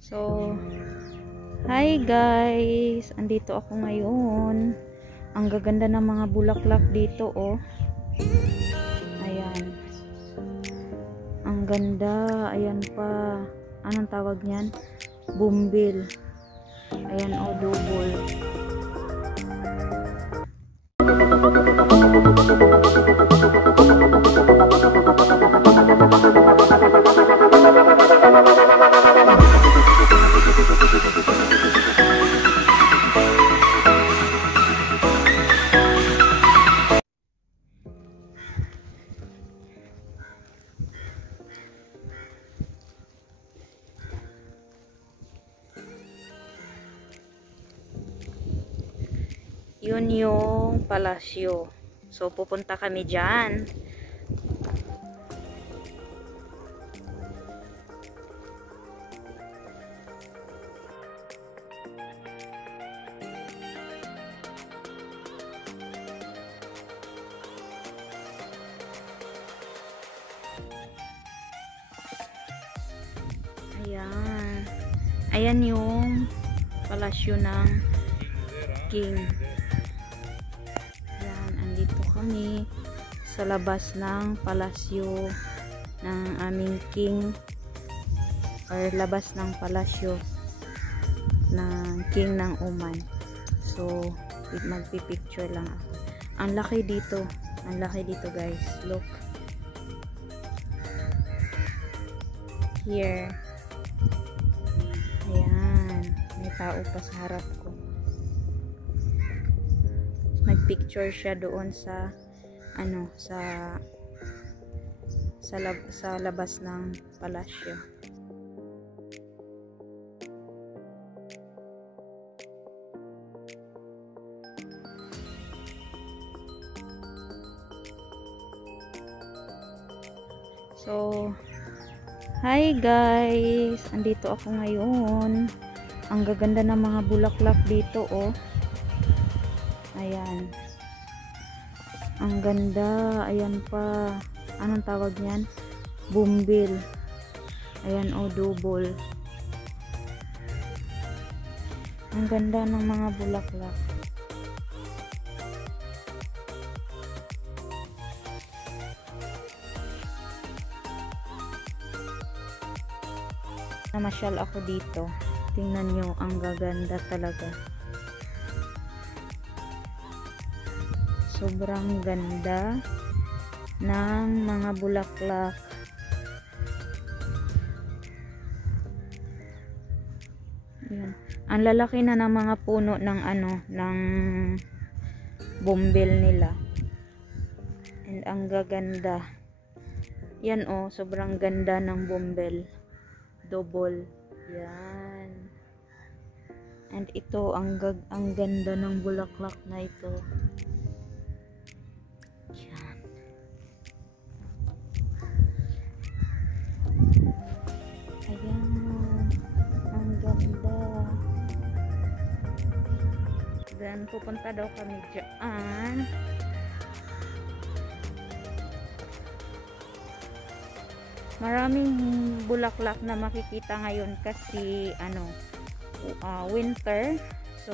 So, hi guys! Andito ako ngayon. Ang gaganda ng mga bulaklak dito, oh. Ayan. Ang ganda. Ayan pa. Anong tawag niyan? Bumbil. Ayan, oh, double. Yun yung palasyo. So, pupunta kami dyan. Ayan. Ayan yung palasyo ng King. Ayan, andito kami sa labas ng palasyo ng aming King, or labas ng palasyo ng King ng Oman. So, magpipicture lang ako. Ang laki dito. Ang laki dito, guys. Look. Here. Ayan. May tao pa sa harap ko. Nagpicture siya doon sa sa labas ng palasyo. So, hi guys! Andito ako ngayon. Ang gaganda ng mga bulaklak dito, oh. Ayan. Ang ganda. Ayan pa. Anong tawag niyan? Bumbil. Ayan, oh, double. Ang ganda ng mga bulaklak. Namasyal ako dito. Tingnan nyo, ang gaganda talaga. Sobrang ganda ng mga bulaklak. Ayan. Ang lalaki na ng mga puno ng ng bumbil nila. And ang gaganda. Yan, oh, sobrang ganda ng bumbil. Double. Yan. And ito, ang ganda ng bulaklak na ito. Yan. Ayan. Ang ganda. Then, pupunta daw kami dyan. Maraming bulaklak na makikita ngayon kasi winter. So,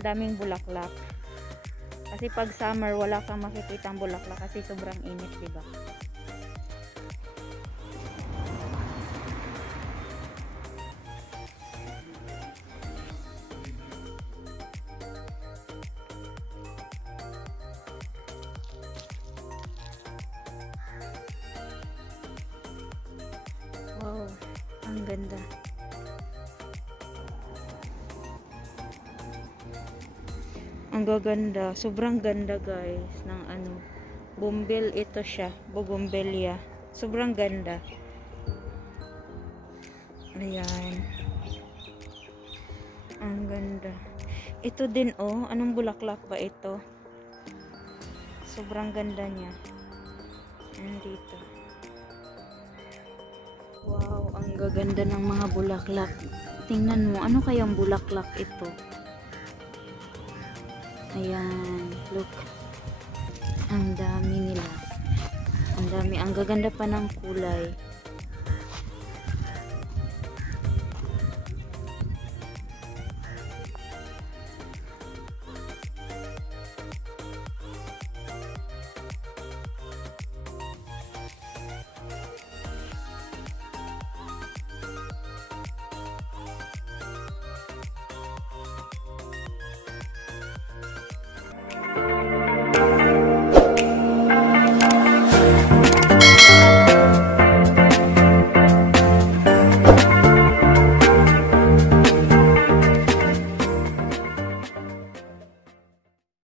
daming bulaklak. Kasi pag summer, wala kang makikitang bulaklak kasi sobrang init, diba? Wow, ang ganda. Ang gaganda, sobrang ganda guys ng bumbil. Ito siya, bougainvillea. Sobrang ganda. Ayan. Ang ganda. Ito din, oh, anong bulaklak ba ito? Sobrang ganda niya. Nandito. Wow, ang gaganda ng mga bulaklak. Tingnan mo, ano kayang bulaklak ito? Ayan, look. Ang dami nila. Ang dami, ang gaganda pa ng kulay.